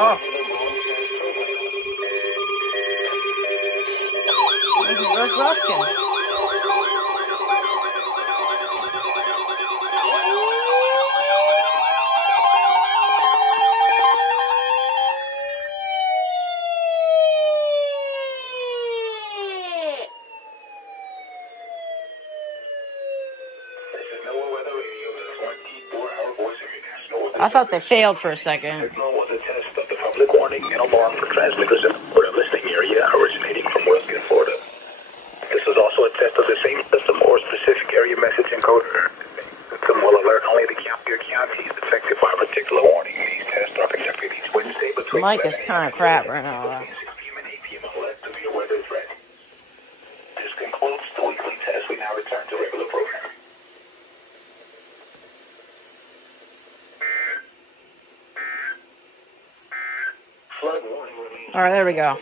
Oh. There goes Ruskin. I thought they failed for a second. Was a test of the public warning and alarm for transmitters in the Florida listening area originating from Ruskin, Florida. This is also a test of the same system or specific area message encoder. The system will alert only the county or counties affected by a particular warning. These tests are conducted each Wednesday between Mike is kind of crap right now. 6 p.m. and 8 p.m. unless severe weather threat. This concludes the weekly test. We now return to regular programming. Alright, there we go.